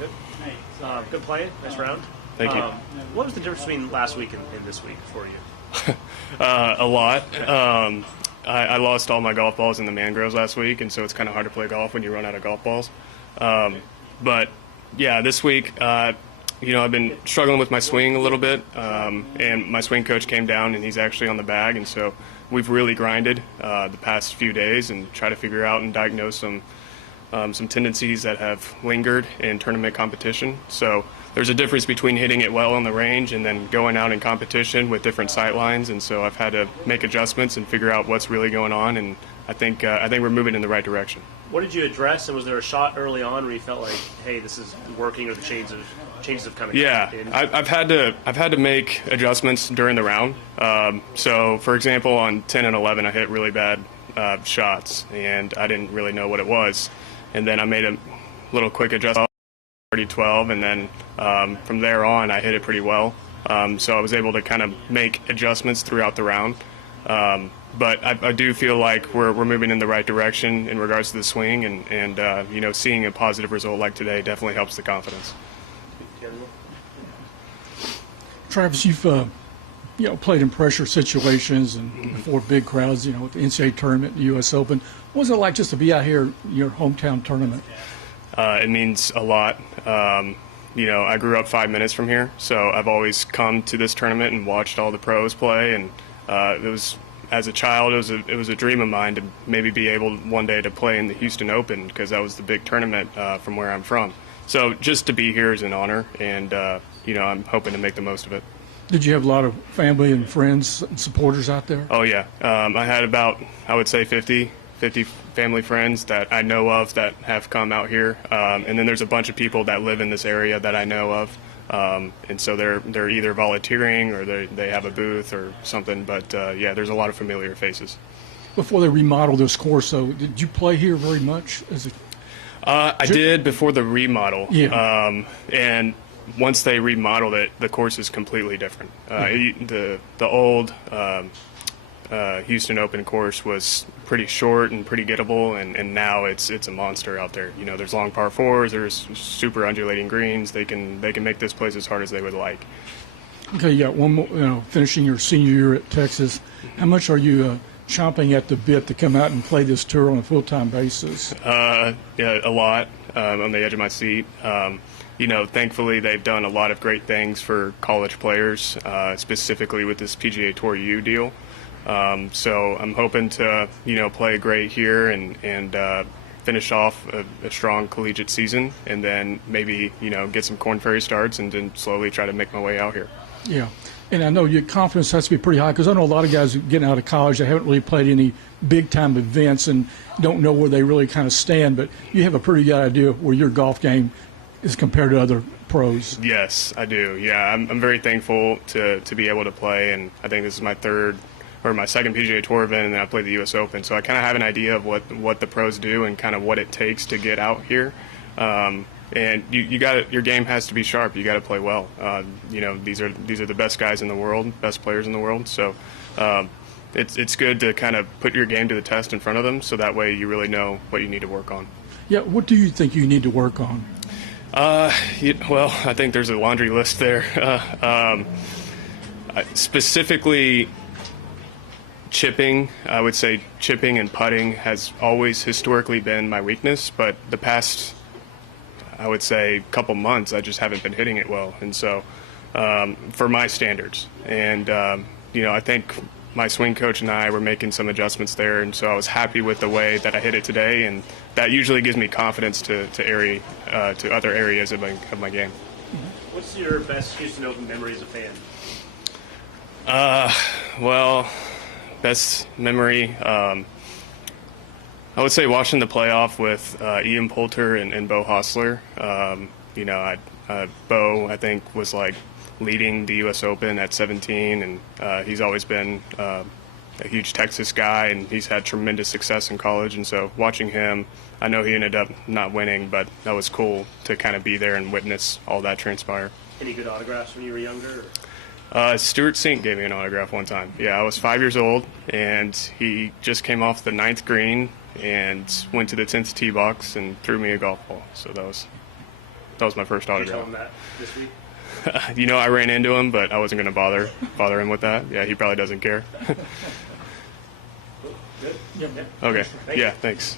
Good. Good play. Nice round. Thank you. What was the difference between last week and this week for you? A lot. I lost all my golf balls in the mangroves last week, and so it's kind of hard to play golf when you run out of golf balls. But yeah, this week, I've been struggling with my swing a little bit, and my swing coach came down, and he's actually on the bag, and so we've really grinded the past few days and try to figure out and diagnose some tendencies that have lingered in tournament competition. So there's a difference between hitting it well on the range and then going out in competition with different sight lines, and so I've had to make adjustments and figure out what's really going on, and I think we're moving in the right direction. What did you address, and was there a shot early on where you felt like, hey, this is working, or the changes have kind of in? I've had to make adjustments during the round. So for example, on 10 and 11, I hit really bad shots, and I didn't really know what it was, and then I made a little quick adjustment. 12, and then from there on I hit it pretty well, so I was able to kind of make adjustments throughout the round, but I do feel like we're moving in the right direction in regards to the swing, and seeing a positive result like today definitely helps the confidence. Travis, you've played in pressure situations and before big crowds, with the NCAA tournament, the U.S. Open. What was it like just to be out here in your hometown tournament? It means a lot. I grew up 5 minutes from here, so I've always come to this tournament and watched all the pros play, and as a child, it was a dream of mine to maybe be able one day to play in the Houston Open, because that was the big tournament from where I'm from. So just to be here is an honor, and I'm hoping to make the most of it. Did you have a lot of family and friends and supporters out there? Oh yeah, I had about, I would say, 50 family friends that I know of that have come out here, and then there's a bunch of people that live in this area that I know of, and so they're either volunteering or they have a booth or something, but there's a lot of familiar faces. Before they remodeled this course, though, did you play here very much? I did before the remodel, and once they remodeled it, the course is completely different. The old Houston Open course was pretty short and pretty gettable, and now it's a monster out there. There's long par fours, there's super undulating greens. They can make this place as hard as they would like. Okay, you got one more, finishing your senior year at Texas. How much are you chomping at the bit to come out and play this tour on a full-time basis? A lot, on the edge of my seat. Thankfully they've done a lot of great things for college players, specifically with this PGA Tour U deal. So I'm hoping to, play great here and finish off a strong collegiate season, and then maybe, get some Korn Ferry starts and then slowly try to make my way out here. Yeah, and I know your confidence has to be pretty high, because I know a lot of guys getting out of college, they haven't really played any big-time events and don't know where they really kind of stand, but you have a pretty good idea where your golf game is compared to other pros. Yes, I do. Yeah, I'm very thankful to be able to play, and I think this is my second PGA Tour event, and then I played the U.S. Open, so I kind of have an idea of what the pros do and kind of what it takes to get out here. And your game has to be sharp. You got to play well. These are the best guys in the world, best players in the world. So it's good to kind of put your game to the test in front of them, so that way you really know what you need to work on. Yeah, what do you think you need to work on? Well, I think there's a laundry list there. Specifically, chipping. I would say chipping and putting has always historically been my weakness, but the past, I would say, couple months, I just haven't been hitting it well, and so for my standards, and I think my swing coach and I were making some adjustments there, and so I was happy with the way that I hit it today, and that usually gives me confidence to other areas of my game. What's your best Houston Open memory as a fan? Well, best memory, I would say watching the playoff with Ian Poulter and Bo Hostler. Bo, I think, was like leading the U.S. Open at 17, and he's always been a huge Texas guy, and he's had tremendous success in college, and so watching him, I know he ended up not winning, but that was cool to kind of be there and witness all that transpire. Any good autographs when you were younger? Stuart Sink gave me an autograph one time. Yeah, I was 5 years old, and he just came off the 9th green and went to the 10th tee box and threw me a golf ball, so that was That was my first Did you autograph. tell him that this week? You know, I ran into him, but I wasn't going to bother him with that. Yeah, he probably doesn't care. Good. Yep. Yep. Okay. Thank you. Yeah, thanks.